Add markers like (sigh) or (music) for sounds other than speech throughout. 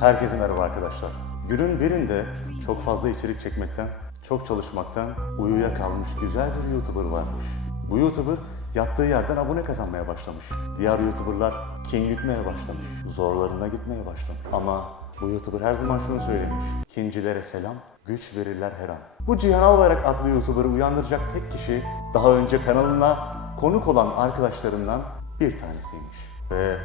Herkese merhaba arkadaşlar. Günün birinde çok fazla içerik çekmekten, çok çalışmaktan uyuya kalmış güzel bir YouTuber varmış. Bu YouTuber yattığı yerden abone kazanmaya başlamış. Diğer YouTuber'lar kin gütmeye başlamış. Zorlarına gitmeye başlamış. Ama bu YouTuber her zaman şunu söylemiş. Kincilere selam, güç verirler her an. Bu Cihan Albayrak adlı YouTuber'ı uyandıracak tek kişi daha önce kanalına konuk olan arkadaşlarından bir tanesiymiş. Ve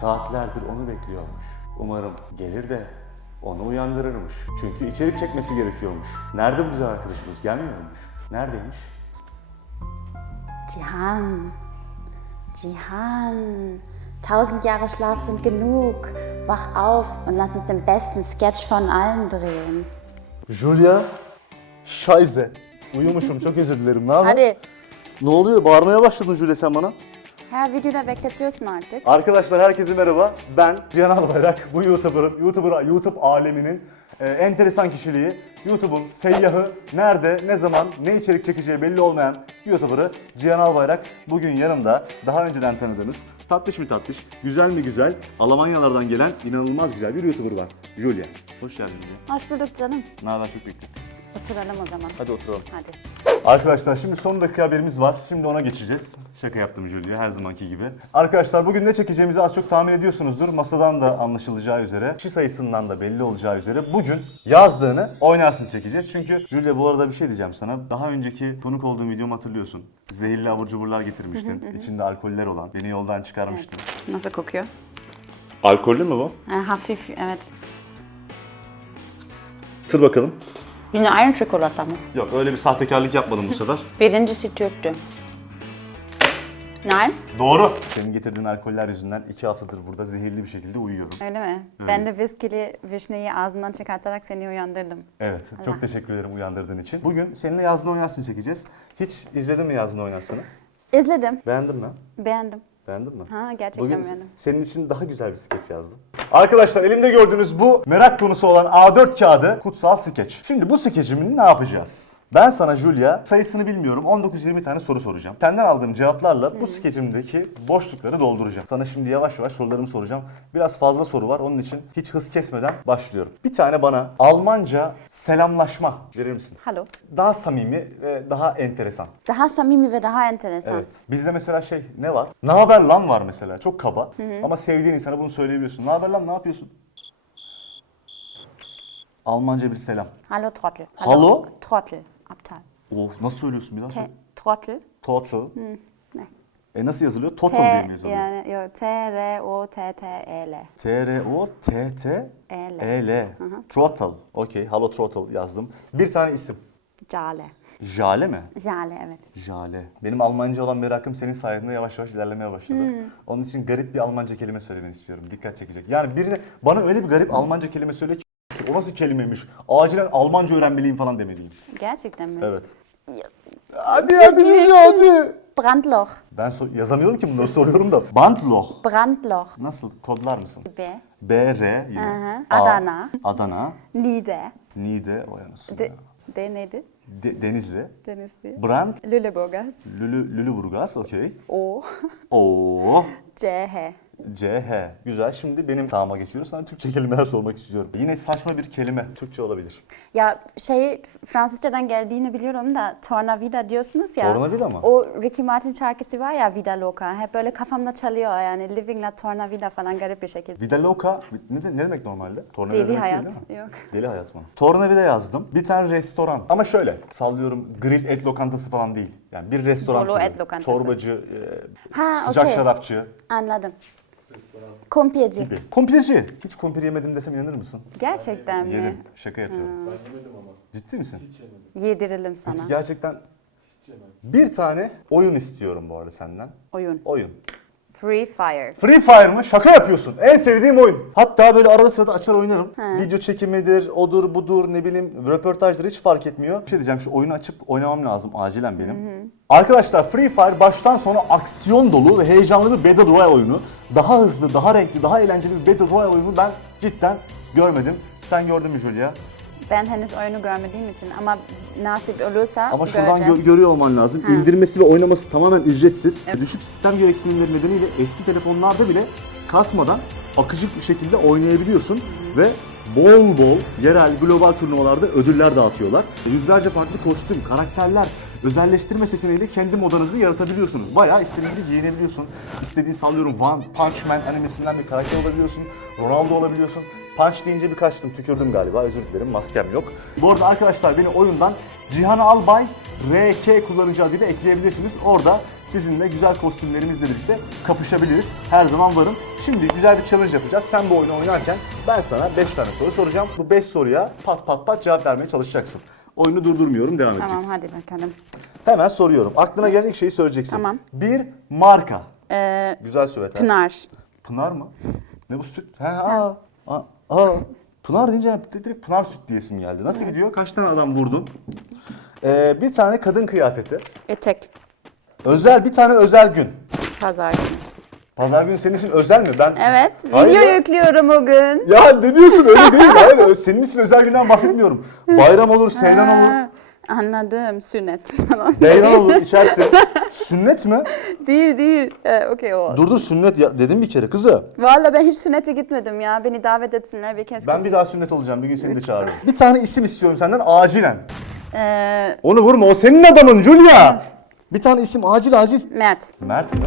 saatlerdir onu bekliyormuş. Umarım gelir de onu uyandırırmış. Çünkü içerik çekmesi gerekiyormuş. Nerede bu güzel arkadaşımız? Gelmiyormuş. Neredeymiş? Jihan, Jihan, tausend Jahre Schlaf sind genug. Wach auf und lass uns den besten Sketch von allen drehen. Julia, Scheiße. Uyumuşum, çok özür dilerim. Ne haber? Hadi. Ne oluyor? Bağırmaya başladın Julia sen bana. Her videoda bekletiyorsun artık. Arkadaşlar herkese merhaba. Ben Cihan Albayrak. Bu YouTuber'ın, YouTuber, YouTube aleminin e, enteresan kişiliği. YouTube'un seyyahı, nerede, ne zaman, ne içerik çekeceği belli olmayan YouTuber'ı Cihan Albayrak. Bugün yanımda daha önceden tanıdığınız tatlış mı tatlış, güzel mi güzel, Almanyalardan gelen inanılmaz güzel bir YouTuber var. Julia. Hoş geldin. Hoş bulduk canım. Ne haber çok beklettim. Oturalım o zaman. Hadi oturalım. Hadi. Arkadaşlar şimdi son dakika haberimiz var. Şimdi ona geçeceğiz. Şaka yaptım Julia her zamanki gibi. Arkadaşlar bugün ne çekeceğimizi az çok tahmin ediyorsunuzdur. Masadan da anlaşılacağı üzere, kişi sayısından da belli olacağı üzere bugün yazdığını oynarsın çekeceğiz. Çünkü Julia bu arada bir şey diyeceğim sana. Daha önceki konuk olduğum videomu hatırlıyorsun. Zehirli abur cuburlar getirmiştin. İçinde alkoller olan. Beni yoldan çıkarmıştın. Nasıl kokuyor? Alkollü mü bu? Ee, hafif, evet. Tır bakalım. Yine aynı çikolata mı? Yok öyle bir sahtekarlık yapmadım bu sefer. (laughs) Birincisi Türk'tü. Nein. Doğru. Senin getirdiğin alkoller yüzünden iki haftadır burada zehirli bir şekilde uyuyorum. Öyle mi? Ben de viskili vişneyi ağzından çıkartarak seni uyandırdım. Evet, çok teşekkür ederim uyandırdığın için. Bugün seninle Yazın Oynarsın çekeceğiz. Hiç izledin mi Yazın Oynarsın'ı? İzledim. Beğendin mi? Beğendim. Beğendin mi? Ha gerçekten Bugün beğendim. senin için daha güzel bir skeç yazdım. Arkadaşlar elimde gördüğünüz bu merak konusu olan A4 kağıdı kutsal skeç. Şimdi bu skeçimin ne yapacağız? Ben sana Julia sayısını bilmiyorum 19-20 tane soru soracağım. Senden aldığım cevaplarla bu skeçimdeki boşlukları dolduracağım. Sana şimdi yavaş yavaş sorularımı soracağım. Biraz fazla soru var onun için hiç hız kesmeden başlıyorum. Bir tane bana Almanca selamlaşma verir misin? Hallo. Daha samimi ve daha enteresan. Daha samimi ve daha enteresan. Evet. Bizde mesela şey ne var? Ne haber lan var mesela. Çok kaba. Ama sevdiğin insana bunu söyleyebiliyorsun. Ne haber lan ne yapıyorsun? Almanca bir selam. Hallo Trottel. Hallo? Trottel. Abteil. Of nasıl söylüyorsun bir daha Te söyle. Trottel. Total. Ne? E nasıl yazılıyor? Total diye mi yazılıyor? yani yo T R O T T L. T-R-O-T-T-E-L. E L. Total. Okey. Hello Total yazdım. Bir tane isim. Jale. Jale mi? Jale evet. Jale. Benim Almanca olan merakım senin sayende yavaş yavaş ilerlemeye başladı. Onun için garip bir Almanca kelime söylemeni istiyorum. Dikkat çekecek. Yani birine bana öyle bir garip Almanca kelime söyle ki o nasıl kelimeymiş? Acilen Almanca öğrenmeliyim falan demeliyim. Gerçekten mi? Evet. Hadi hadi Julia hadi. Brandloch. Ben so- yazamıyorum ki bunları soruyorum da. Bandloch. Brandloch. Nasıl? Kodlar mısın? B. B, R yine. Aha. A, Adana. Adana. Niede. Niğde. O yanısın. De, de neydi? De- Denizli. Denizli. Brand. Lüleburgaz. Lülü, Lüleburgaz. Okey. O. Oo. C H. C, H. Güzel. Şimdi benim tağıma geçiyoruz. Sana Türkçe kelimeler sormak istiyorum. Yine saçma bir kelime. Türkçe olabilir. Ya şey Fransızcadan geldiğini biliyorum da tornavida diyorsunuz ya. Tornavida mı? O Ricky Martin şarkısı var ya Vida Loca. Hep böyle kafamda çalıyor yani Living La Tornavida falan garip bir şekilde. Vida loca. Ne, de- ne demek normalde? Tornavida Deli demek değil, hayat. değil mi? Yok. Deli hayat mı? Tornavida yazdım. Bir tane restoran. Ama şöyle. Sallıyorum grill et lokantası falan değil. Yani bir restoran türü. et lokantası. Çorbacı, e, Ha, sıcak okey. şarapçı Anladım. Kumpirci. gibi. Kumpirci. Hiç kumpir yemedim desem inanır mısın? Gerçekten mi? Yedim. Şaka yapıyorum. Ciddi misin? Yedirelim sana. Peki gerçekten bir tane oyun istiyorum bu arada senden. Oyun. Oyun. Free Fire. Free Fire mı? Şaka yapıyorsun. En sevdiğim oyun. Hatta böyle arada sırada açar oynarım. Video çekimidir, odur budur ne bileyim röportajdır hiç fark etmiyor. Bir şey diyeceğim şu oyunu açıp oynamam lazım acilen benim. Arkadaşlar Free Fire baştan sona aksiyon dolu ve heyecanlı bir Battle Royale oyunu. Daha hızlı, daha renkli, daha eğlenceli bir Battle Royale oyunu ben cidden görmedim. Sen gördün mü Julia? Ben henüz oyunu görmediğim için ama nasip olursa Ama şuradan göreceğiz. gö- görüyor olman lazım. İndirmesi ve oynaması tamamen ücretsiz. Düşük sistem gereksinimleri nedeniyle eski telefonlarda bile kasmadan akıcı bir şekilde oynayabiliyorsun ve bol bol yerel global turnuvalarda ödüller dağıtıyorlar. Yüzlerce farklı kostüm, karakterler, özelleştirme seçeneğiyle kendi modanızı yaratabiliyorsunuz. Bayağı istediğin gibi giyinebiliyorsun. İstediğin sallıyorum One Punch Man animesinden bir karakter olabiliyorsun. Ronaldo olabiliyorsun. Punch deyince bir kaçtım, tükürdüm galiba. Özür dilerim, maskem yok. Bu arada arkadaşlar beni oyundan Cihan Albay RK kullanıcı adıyla ekleyebilirsiniz. Orada sizinle güzel kostümlerimizle birlikte kapışabiliriz. Her zaman varım. Şimdi güzel bir challenge yapacağız. Sen bu oyunu oynarken ben sana 5 tane soru soracağım. Bu 5 soruya pat pat pat cevap vermeye çalışacaksın. Oyunu durdurmuyorum, devam Tamam edeceksin. hadi bakalım. Hemen soruyorum. Aklına gelen ilk şeyi söyleyeceksin. Tamam. Bir marka. Ee, Güzel süveter. Pınar. Pınar mı? Ne bu süt? He, aa. Aa, aa. Pınar deyince direkt Pınar süt diyesim geldi. Nasıl gidiyor? Kaç tane adam vurdun? Ee, bir tane kadın kıyafeti. Etek. Özel bir tane özel gün. Pazar günü. Pazar günü senin için özel mi? Ben Evet. Hayır Video ya. yüklüyorum o gün. (laughs) Ya ne diyorsun öyle (laughs) değil. Hayır ö- senin için özel günden bahsetmiyorum. Bayram olur, seyran olur, Anladım. Sünnet (laughs) falan. beyran olur içersin. Sünnet mi? değil değil. Ee, Okey o. Dur dur sünnet ya dedim bir kere kızı. Valla ben hiç sünnete gitmedim ya. Beni davet etsinler bir kez. Ben bir daha sünnet olacağım. Bir gün seni de çağırırım. bir tane isim istiyorum senden acilen. Ee, Onu vurma o senin adamın Julia. Bir tane isim acil acil. Mert. Mert mi?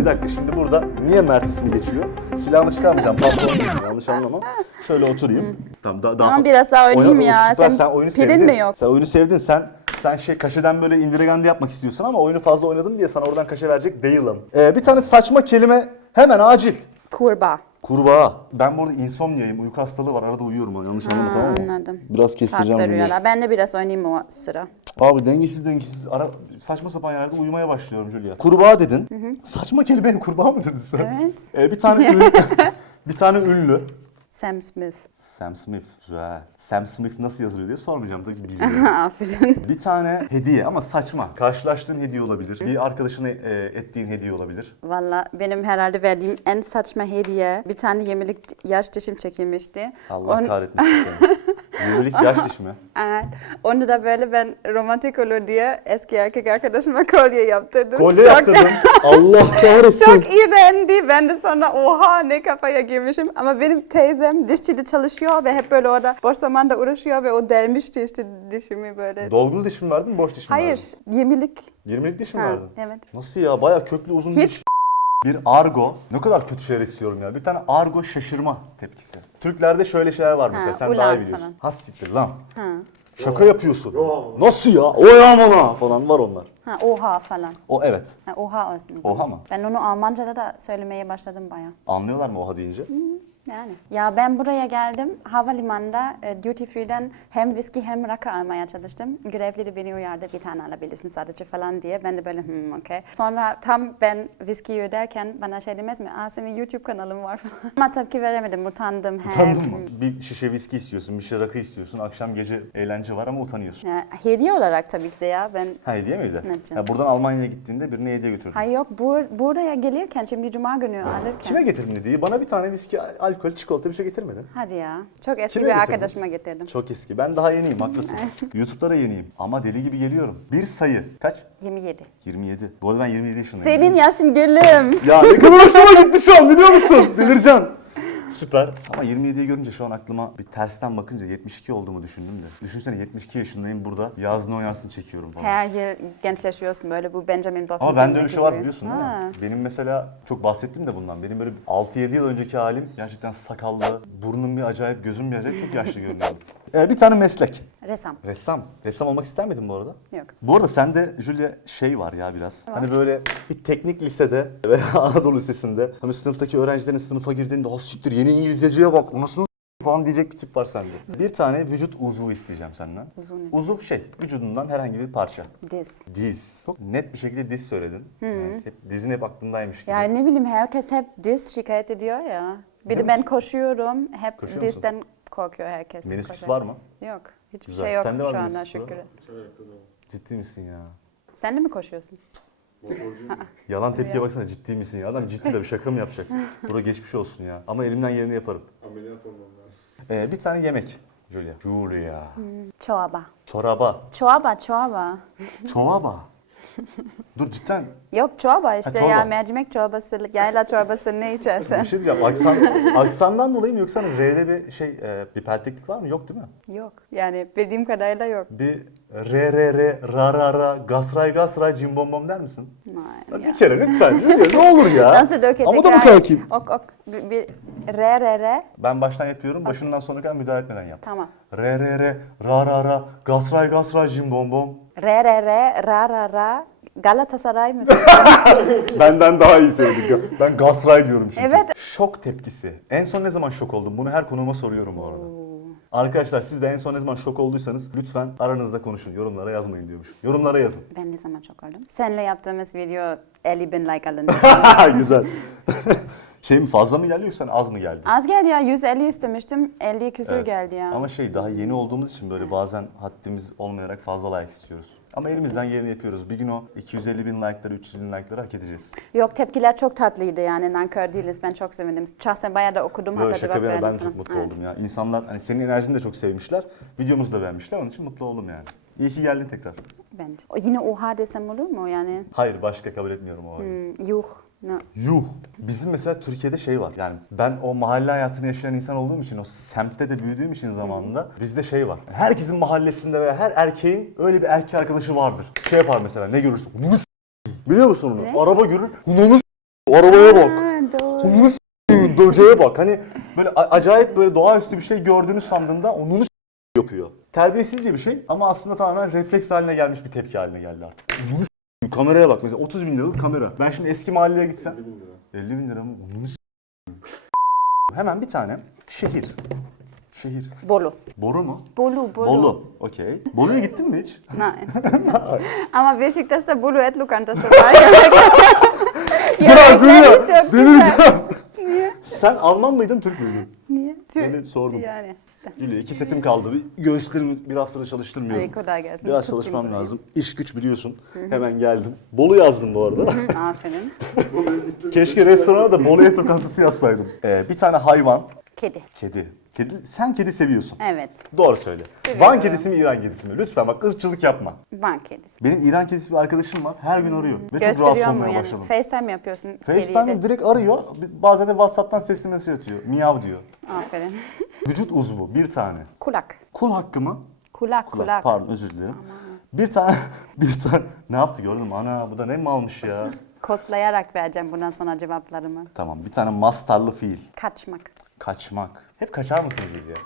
Bir dakika şimdi burada niye Mert ismi geçiyor? Silahımı çıkarmayacağım. Düşün yanlış anlama. Şöyle oturayım. Tamam daha, daha Tamam, biraz daha oynayayım Oyna- ya. Süper, Sen oyunu pilin sevdin. mi yok? Sen oyunu sevdin. Sen sen şey kaşeden böyle indirigandi yapmak istiyorsun ama oyunu fazla oynadın diye sana oradan kaşe verecek değilim. Ee, bir tane saçma kelime hemen acil. Kurbağa. Kurbağa. Ben burada insomniyayım. Uyku hastalığı var. Arada uyuyorum. Yanlış anlama tamam mı? Anladım. Biraz kestireceğim Tatlı bunu. rüyalar. Ben de biraz oynayayım o sıra. Abi dengesiz dengesiz ara saçma sapan yerlerde uyumaya başlıyorum Julia. Kurbağa dedin. Saçma kelime kurbağa mı dedin sen? Evet. Ee, bir tane ünlü. (laughs) bir tane ünlü. Sam Smith. Sam Smith. Güzel. Sam Smith nasıl yazılıyor diye sormayacağım tabii biliyorum. (laughs) Aferin. bir tane hediye ama saçma. Karşılaştığın hediye olabilir. Bir arkadaşına e, ettiğin hediye olabilir. Valla benim herhalde verdiğim en saçma hediye bir tane yemelik yaş dişim çekilmişti. Allah On- kahretmesin seni. (laughs) Yürürlük yaş (laughs) diş mi? Evet. Onu da böyle ben romantik olur diye eski erkek arkadaşıma (laughs) kolye yaptırdım. Kolye Çok- yaptırdın. (laughs) Allah kahretsin. Çok iğrendi. Ben de sonra oha ne kafaya girmişim. Ama benim teyzem dişçide çalışıyor ve hep böyle orada boş zamanda uğraşıyor ve o delmişti işte dişimi böyle. Dolgulu diş mi verdin, boş diş mi Hayır, verdin? yemelik. 20'lik diş mi Ha, verdin? evet. Nasıl ya? Bayağı köklü uzun Hiç diş. Bir argo. Ne kadar kötü şeyler istiyorum ya. Bir tane argo şaşırma tepkisi. Türklerde şöyle şeyler var mesela. Ha, Sen daha ulan iyi biliyorsun. falan. Has siktir lan. Şaka yapıyorsun. Nasıl ya? O ya ona falan var onlar. Ha, oha falan. O evet. Ha, oha olsun. o zaman. Oha mı? Ben onu Almanca'da da söylemeye başladım bayağı. Anlıyorlar mı oha deyince? Yani. Ya ben buraya geldim. Havalimanında e, duty free'den hem viski hem rakı almaya çalıştım. Görevli de beni uyardı bir tane alabilirsin sadece falan diye. Ben de böyle hmm okey. Sonra tam ben viskiyi öderken bana şey demez mi? Aa senin YouTube kanalın var (laughs) falan. Ama tepki veremedim. Utandım. He. Utandın mı? Bir şişe viski istiyorsun, bir şişe rakı istiyorsun. Akşam gece eğlence var ama utanıyorsun. Ya, hediye olarak tabii ki de ya. Ben Ha hediye miydi? Evet canım. Ha, buradan Almanya'ya gittiğinde birine hediye götürdün. Hayır yok bur- buraya gelirken şimdi cuma günü alırken. Kime getirdin hediyeyi? Bana bir tane viski, al- alkol, çikolata bir şey getirmedin. Hadi ya. Çok eski Kime bir getirdin? arkadaşıma getirdim. Çok eski. Ben daha yeniyim, haklısın. (laughs) YouTube'da da yeniyim. Ama deli gibi geliyorum. Bir sayı. Kaç? 27. 27. Bu arada ben 27 yaşındayım. Senin yaşın gülüm. Ya ne kadar hoşuma gitti şu an biliyor musun? (laughs) Delireceğim. Süper. Ama 27'yi görünce şu an aklıma bir tersten bakınca 72 olduğumu düşündüm de. Düşünsene 72 yaşındayım burada. Yaz ne oynarsın çekiyorum falan. Her yıl gençleşiyorsun böyle bu Benjamin Button Ama bende öyle şey var biliyorsun değil mi? Benim mesela çok bahsettim de bundan. Benim böyle 6-7 yıl önceki halim gerçekten sakallı, burnum bir acayip, gözüm bir acayip çok yaşlı görünüyorum. (laughs) Ee, bir tane meslek. Ressam. Ressam. Ressam olmak ister miydin bu arada? Yok. Bu arada sende Julia şey var ya biraz. Hani böyle bir teknik lisede veya (laughs) Anadolu Lisesi'nde hani sınıftaki öğrencilerin sınıfa girdiğinde ha siktir yeni İngilizceciye bak o nasıl (laughs) falan diyecek bir tip var sende. Bir tane vücut uzvu isteyeceğim senden. Uzvu ne? Uzuv şey vücudundan herhangi bir parça. Diz. Diz. Çok net bir şekilde diz söyledin. Yani hep, dizin hep aklındaymış gibi. Yani ne bileyim herkes hep diz şikayet ediyor ya. Bir Değil de mi? ben koşuyorum. Hep Koşuyor musun? dizden korkuyor herkes. Menisküs var mı? Yok. Hiçbir Güzel. şey yok Sende var şu anda menisküs var şükür. mı? Ciddi misin ya? Sen de mi koşuyorsun? (laughs) Yalan tepkiye baksana ciddi misin ya? Adam ciddi de bir şaka mı yapacak? Burada geçmiş olsun ya. Ama elimden geleni yaparım. Ameliyat olmam lazım. Ee, bir tane yemek. Julia. Julia. Çorba. Çoraba. Çorba, çorba. Çoraba. Dur cidden. Yok çorba işte çorba. ya mercimek çorbası, yayla çorbası ne içersen. Bir şey diyeceğim. Aksan, aksandan dolayı mı yoksa hani R'de bir şey e, bir perteklik var mı? Yok değil mi? Yok yani bildiğim kadarıyla yok. Bir R R R ra ra ra gasray gasray cimbom der misin? Nein, Bir kere lütfen. ne olur ya. Nasıl döke Ama da mı tekrar? kalkayım? Ok ok. Bir, bir re re re. Ben baştan yapıyorum. Başından sonuna kadar müdahale etmeden yap. Tamam. R R R ra ra ra gasray gasray cimbom bom. Re re re ra ra ra. Galatasaray mısın? (laughs) Benden daha iyi söyledik. Ben gasray diyorum çünkü. Evet. Şok tepkisi. En son ne zaman şok oldum? Bunu her konuğuma soruyorum bu arada. Arkadaşlar siz de en son ne zaman şok olduysanız lütfen aranızda konuşun. Yorumlara yazmayın diyormuş. Yorumlara yazın. ben ne zaman çok oldum? Seninle yaptığımız video 50 bin like alındı. (laughs) Güzel. (laughs) şey mi fazla mı geldi yoksa az mı geldi? Az geldi ya 150 istemiştim 50 küsür Evet. geldi ya. Ama şey daha yeni olduğumuz için böyle bazen haddimiz olmayarak fazla like istiyoruz. Ama elimizden geleni yapıyoruz. Bir gün o 250 bin like'ları, 300 bin like'ları hak edeceğiz. Yok tepkiler çok tatlıydı yani nankör değiliz ben çok sevindim. Şahsen bayağı da okudum Böyle hatta şaka cevap bir yana ben çok mutlu Evet. oldum ya. İnsanlar hani senin enerjini de çok sevmişler. Videomuzu da beğenmişler. Onun için mutlu oldum yani. İyi ki geldin tekrar. Bence. O yine oha desem olur mu yani? Hayır başka kabul etmiyorum o arayı. Hmm, yuh. No. Yuh. Bizim mesela Türkiye'de şey var. Yani ben o mahalle hayatını yaşayan insan olduğum için, o semtte de büyüdüğüm için zamanında bizde şey var. Herkesin mahallesinde veya her erkeğin öyle bir erkek arkadaşı vardır. Şey yapar mesela ne görürsün? Bunu s- Biliyor musun onu? Ne? Araba görür. Bunu s- Arabaya bak. Ha, doğru. Onu s- Böceğe bak. Hani böyle a- acayip böyle doğaüstü bir şey gördüğünü sandığında onu s- yapıyor. Terbiyesizce bir şey ama aslında tamamen refleks haline gelmiş bir tepki haline geldi artık. S- Kameraya bak mesela 30 bin liralık kamera. Ben şimdi eski mahalleye gitsem 50 bin lira. 50 bin lira mı? Onu Hemen bir tane şehir. Şehir. Bolu. Boru mu? Bolu, Bolu. Bolu. Okey. Bolu'ya gittin mi hiç? (laughs) Nein. (laughs) Ama Beşiktaş'ta Bolu et lokantası var. (laughs) Yemekleri çok güzel. Delireceğim. Sen Alman mıydın, Türk müydün? Niye? Öyle sordum. Yani işte. Julia iki setim kaldı. Bir göğüslerimi bir haftada çalıştırmıyorum. Ay, kolay gelsin. Biraz Tutayım çalışmam burayı. lazım. İş güç biliyorsun. Hemen geldim. Bolu yazdım bu arada. Aferin. Keşke restorana da Bolu et lokantası yazsaydım. Ee, bir tane hayvan. Kedi. Kedi. Kedi. Sen kedi seviyorsun. Evet. Doğru söyle. Seviyorum. Van kedisi mi İran kedisi mi? Lütfen bak ırkçılık yapma. Van kedisi. Benim İran kedisi bir arkadaşım var. Her gün arıyor. Ve çok rahatsız olmaya yani? başladım. FaceTime yapıyorsun kediyle. direkt arıyor. Bazen de WhatsApp'tan sesli mesaj atıyor. Miyav diyor. Aferin. (laughs) Vücut uzvu bir tane. Kulak. Kul hakkı mı? Kulak, kulak. Pardon özür dilerim. Bir tane (laughs) bir tane ne yaptı gördün mü? Ana bu da ne mi almış ya? Kodlayarak vereceğim bundan sonra cevaplarımı. tamam bir tane mastarlı fiil. Kaçmak. Kaçmak. Hep kaçar mısın Hülya?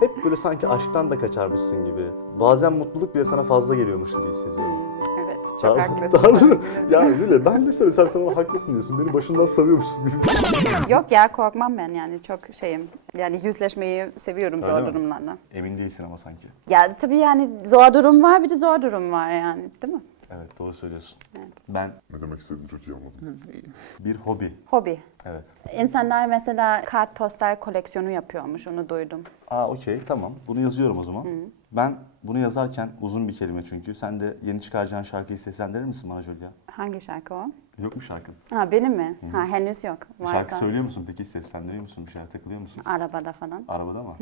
Hep böyle sanki aşktan da kaçarmışsın gibi. Bazen mutluluk bile sana fazla geliyormuş gibi hissediyorum. Evet, çok Tanrı- haklısın. Tanrı- yani Hülya ben ne söylesem sen ona haklısın diyorsun. Beni başından savuyormuşsun gibi. Yok ya korkmam ben yani çok şeyim. Yani yüzleşmeyi seviyorum Öyle zor mi? durumlarla. Emin değilsin ama sanki. Ya tabii yani zor durum var bir de zor durum var yani değil mi? Evet doğru söylüyorsun. Evet. Ben Ne demek istediğini çok iyi anladım. bir hobi. Hobi. Evet. İnsanlar mesela kartpostal koleksiyonu yapıyormuş onu duydum. Aa okey tamam. Bunu yazıyorum o zaman. Ben bunu yazarken uzun bir kelime çünkü. Sen de yeni çıkaracağın şarkıyı seslendirir misin bana Julia? Hangi şarkı o? Yok mu şarkın? Ha benim mi? Ha henüz yok. Bir Varsa şarkı söylüyor musun peki? Seslendiriyor musun? Bir şeyler takılıyor musun? arabada falan. Arabada mı?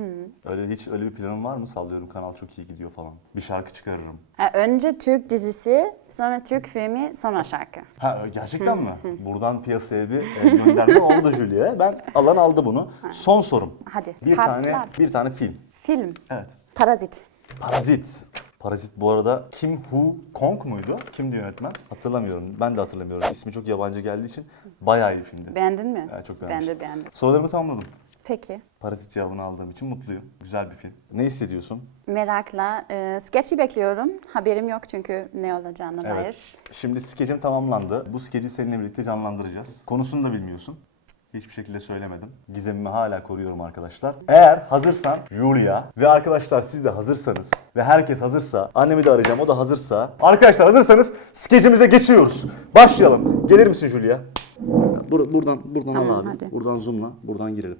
Öyle hiç öyle bir planın var mı? Sallıyorum kanal çok iyi gidiyor falan. Bir şarkı çıkarırım. Ha, önce Türk dizisi, sonra Türk filmi, sonra şarkı. Ha gerçekten mi? Buradan piyasaya bir e, gönderme (laughs) oldu Julia'ya. Ben alan aldı bunu. Son sorum. Hadi. Bir Kartlar. tane bir tane film. Film. Evet. Parazit. Parazit. Parazit bu arada Kim Hu Kong muydu? Kimdi yönetmen? Hatırlamıyorum. Ben de hatırlamıyorum. İsmi çok yabancı geldiği için bayağı iyi filmdi. Beğendin mi? Evet, çok ben beğenmiştim. de beğendim. Sorularımı tamamladım. Peki. Parazit cevabını aldığım için mutluyum. Güzel bir film. Ne hissediyorsun? Merakla e, sketch'i bekliyorum. Haberim yok çünkü ne olacağına dair. Şimdi skecim tamamlandı. Bu skeci seninle birlikte canlandıracağız. Konusunu da bilmiyorsun. Hiçbir şekilde söylemedim. Gizemimi hala koruyorum arkadaşlar. Eğer hazırsan Julia ve arkadaşlar siz de hazırsanız ve herkes hazırsa annemi de arayacağım o da hazırsa. Arkadaşlar hazırsanız skecimize geçiyoruz. Başlayalım. Gelir misin Julia? Bur- buradan buradan Tamam, al abi. hadi. Buradan zoomla. Buradan girelim.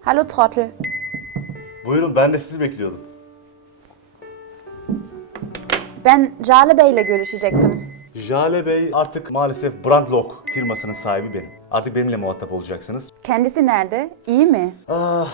Hallo Trottel. Buyurun ben de sizi bekliyordum. Ben Jale Bey ile görüşecektim. Jale Bey artık maalesef Brandlock firmasının sahibi benim. Artık benimle muhatap olacaksınız. Kendisi nerede? İyi mi? Ah,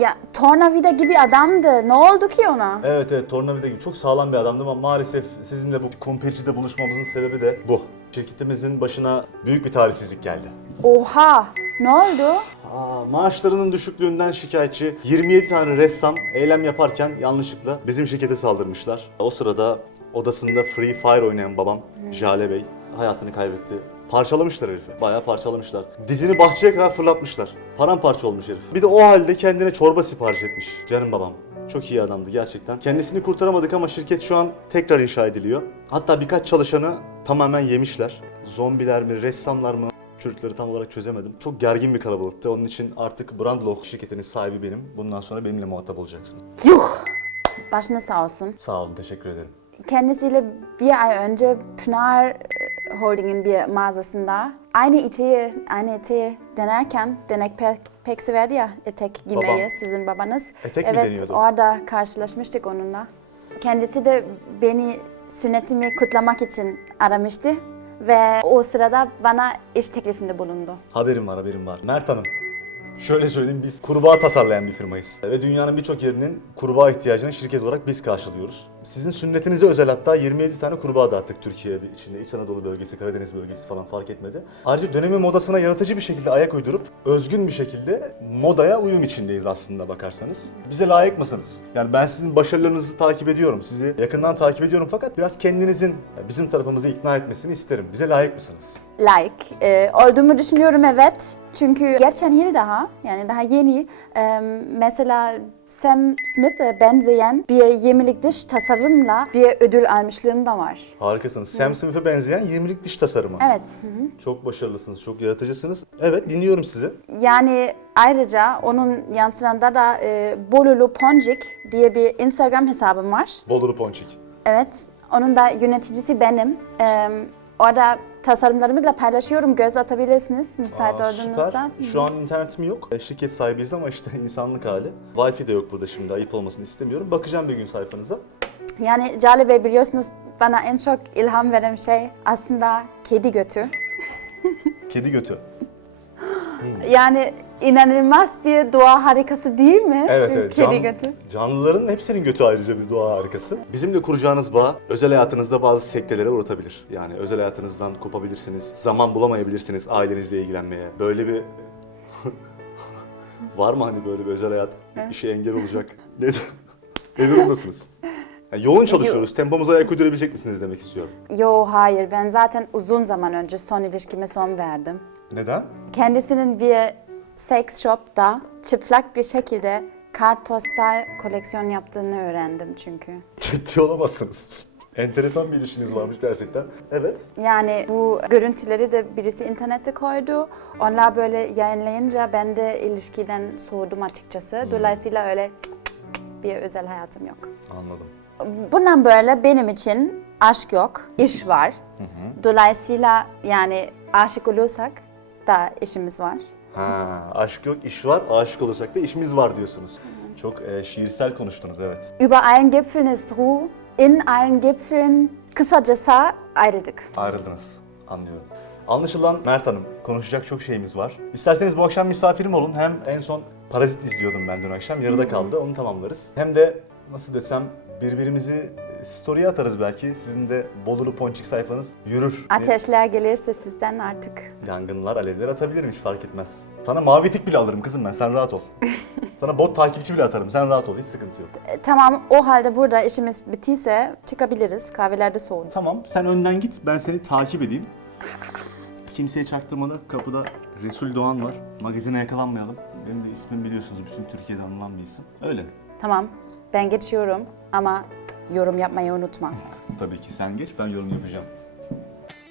Ya tornavida gibi adamdı. Ne oldu ki ona? Evet evet tornavida gibi çok sağlam bir adamdı ama maalesef sizinle bu kumpircide buluşmamızın sebebi de bu. Şirketimizin başına büyük bir talihsizlik geldi. Oha! Ne oldu? Aa, maaşlarının düşüklüğünden şikayetçi 27 tane ressam eylem yaparken yanlışlıkla bizim şirkete saldırmışlar. O sırada odasında Free Fire oynayan babam Jale Bey hayatını kaybetti. Parçalamışlar herifi. Bayağı parçalamışlar. Dizini bahçeye kadar fırlatmışlar. Paramparça olmuş herif. Bir de o halde kendine çorba sipariş etmiş. Canım babam. Çok iyi adamdı gerçekten. Kendisini kurtaramadık ama şirket şu an tekrar inşa ediliyor. Hatta birkaç çalışanı tamamen yemişler. Zombiler mi, ressamlar mı çocukları tam olarak çözemedim. Çok gergin bir kalabalıktı. Onun için artık Brandlock şirketinin sahibi benim. Bundan sonra benimle muhatap olacaksınız. Yuh! Başına sağ olsun. Sağ olun, teşekkür ederim. Kendisiyle bir ay önce Pınar e, Holding'in bir mağazasında aynı eteği, aynı eteği denerken denek pek, pek severdi ya etek giymeyi Babam. sizin babanız. Etek mi evet, deniyordu? orada karşılaşmıştık onunla. Kendisi de beni sünnetimi kutlamak için aramıştı ve o sırada bana iş teklifinde bulundu. Haberim var, haberim var. Mert Hanım, şöyle söyleyeyim biz kurbağa tasarlayan bir firmayız. Ve dünyanın birçok yerinin kurbağa ihtiyacını şirket olarak biz karşılıyoruz. Sizin sünnetinize özel hatta 27 tane kurbağa dağıttık Türkiye'de içinde. İç Anadolu bölgesi, Karadeniz bölgesi falan fark etmedi. Ayrıca dönemin modasına yaratıcı bir şekilde ayak uydurup özgün bir şekilde modaya uyum içindeyiz aslında bakarsanız. Bize layık mısınız? Yani ben sizin başarılarınızı takip ediyorum, sizi yakından takip ediyorum fakat biraz kendinizin bizim tarafımızı ikna etmesini isterim. Bize layık mısınız? like e, olduğumu düşünüyorum evet. Çünkü geçen yıl daha yani daha yeni mesela Sam Smith'e benzeyen bir yemelik dış tasarımla bir ödül almışlığım da var. Harikasınız. Sam Smith'e benzeyen 20'lik diş tasarımı. Evet. hı hı. Çok başarılısınız, çok yaratıcısınız. Evet, dinliyorum sizi. Yani ayrıca onun yansıranda da e, Bolulu Poncik diye bir Instagram hesabım var. Boluru Ponçik. Evet. Onun da yöneticisi benim. E, orada tasarımlarımı da paylaşıyorum. Göz atabilirsiniz müsait Aa, olduğunuzda. süper. Şu an internetim yok. E, Şirket sahibiyiz ama işte (laughs) insanlık hali. Wi-Fi de yok burada şimdi. Ayıp olmasını istemiyorum. Bakacağım bir gün sayfanıza. Yani Cale Bey biliyorsunuz bana en çok ilham veren şey aslında kedi götü. Kedi götü. (laughs) Yani inanılmaz bir doğa harikası değil mi? Evet evet. Kedi götü. Canlıların hepsinin götü ayrıca bir doğa harikası. Bizimle kuracağınız bağ özel hayatınızda bazı sektelere uğratabilir. Yani özel hayatınızdan kopabilirsiniz. Zaman bulamayabilirsiniz ailenizle ilgilenmeye. Böyle bir... (laughs) Var mı hani böyle bir özel hayat işe engel olacak? (laughs) Ne, ne durumdasınız? Yani yoğun çalışıyoruz. Tempomuza ayak uydurabilecek misiniz demek istiyorum. Yo hayır ben zaten uzun zaman önce son ilişkime son verdim. Neden? Kendisinin bir sex shop'ta çıplak bir şekilde kartpostal koleksiyon yaptığını öğrendim çünkü. (laughs) Ciddi olamazsınız. Enteresan bir ilişkiniz varmış gerçekten. Evet. Yani bu görüntüleri de birisi internette koydu. Onlar böyle yayınlayınca ben de ilişkiden soğudum açıkçası. Dolayısıyla öyle bir özel hayatım yok. Anladım. Bundan böyle benim için aşk yok, iş var. Dolayısıyla yani aşık olursak da işimiz var. Ha, aşk yok, iş var. Aşık olursak da işimiz var diyorsunuz. Çok e, şiirsel konuştunuz evet. Über allen Gipfeln ist Ruhe, in allen Gipfeln kısacası ayrıldık. Ayrıldınız. Anlıyorum. Anlaşılan Mert Hanım, konuşacak çok şeyimiz var. İsterseniz bu akşam misafirim olun. Hem en son Parazit izliyordum ben dün akşam. Yarıda kaldı. Onu tamamlarız. Hem de nasıl desem birbirimizi story'e atarız belki. Sizin de Bolulu Ponçik sayfanız yürür. Ateşler gelirse sizden artık. Yangınlar, alevler atabilirim hiç fark etmez. Sana mavi tik bile alırım kızım ben, sen rahat ol. (laughs) Sana bot takipçi bile atarım, sen rahat ol, hiç sıkıntı yok. E, tamam o halde burada işimiz bittiyse çıkabiliriz. Kahvelerde soğudu. Tamam, sen önden git, ben seni takip edeyim. Kimseye çaktırmadan kapıda Resul Doğan var. Magazine yakalanmayalım. Benim de ismim biliyorsunuz, bütün Türkiye'de anılan bir isim. Öyle. Tamam ben geçiyorum ama yorum yapmayı unutma. (laughs) Tabii ki sen geç, ben yorum yapacağım.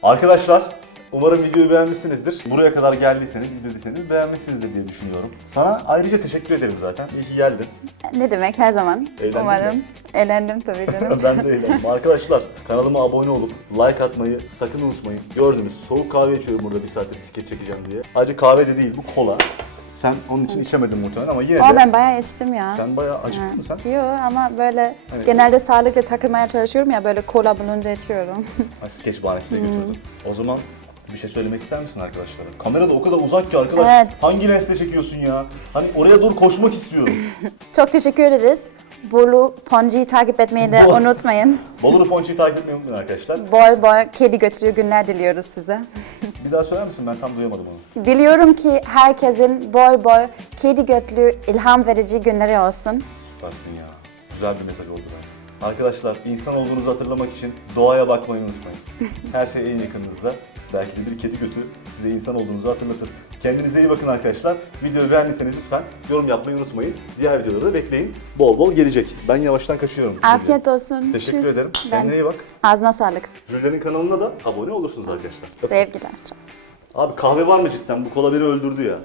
Arkadaşlar, umarım videoyu beğenmişsinizdir. Buraya kadar geldiyseniz, izlediyseniz beğenmişsinizdir diye düşünüyorum. Sana ayrıca teşekkür ederim zaten. İyi ki geldin. ne demek her zaman. Eğlendin Umarım. mi? Eğlendim tabii canım. (laughs) ben de eğlendim. Arkadaşlar kanalıma abone olup like atmayı sakın unutmayın. Gördünüz soğuk kahve içiyorum burada bir saattir skeç çekeceğim diye. Ayrıca kahve de değil bu kola. Sen onun için içemedin muhtemelen ama yine de Ama ben bayağı içtim ya. sen bayağı acıktın mı sen? Yok ama böyle Evet. genelde sağlıklı takılmaya çalışıyorum ya böyle kola bulunca içiyorum. (laughs) Ha, skeç bahanesine götürdün. O zaman Bir şey söylemek ister misin arkadaşlara? Kamera da o kadar uzak ki arkadaş. Evet. Hangi lensle çekiyorsun ya? Hani oraya doğru koşmak istiyorum. (laughs) Çok teşekkür ederiz. Bolu Ponji'yi takip etmeyi de Bol- unutmayın. Boluru Ponçi'yi takip etmeyi unutmayın arkadaşlar. Bol bol kedi götürüyor günler diliyoruz size. (laughs) Bir daha söyler misin? Ben tam duyamadım onu. Diliyorum ki herkesin bol bol kedi götlü ilham verici günleri olsun. Süpersin ya. Güzel bir mesaj oldu ben. Arkadaşlar insan olduğunuzu hatırlamak için doğaya bakmayı unutmayın. (laughs) Her şey en yakınınızda. Belki de bir kedi götü size insan olduğunuzu hatırlatır. Kendinize iyi bakın arkadaşlar. Videoyu beğendiyseniz lütfen yorum yapmayı unutmayın. Diğer videoları da bekleyin. Bol bol gelecek. Ben yavaştan kaçıyorum. Afiyet olsun. Teşekkür Tschüss. ederim. Ben- Kendine iyi bak. Ağzına sağlık. Jüller'in kanalına da abone olursunuz arkadaşlar. Sevgiler. Abi kahve var mı cidden? Bu kola beni öldürdü ya.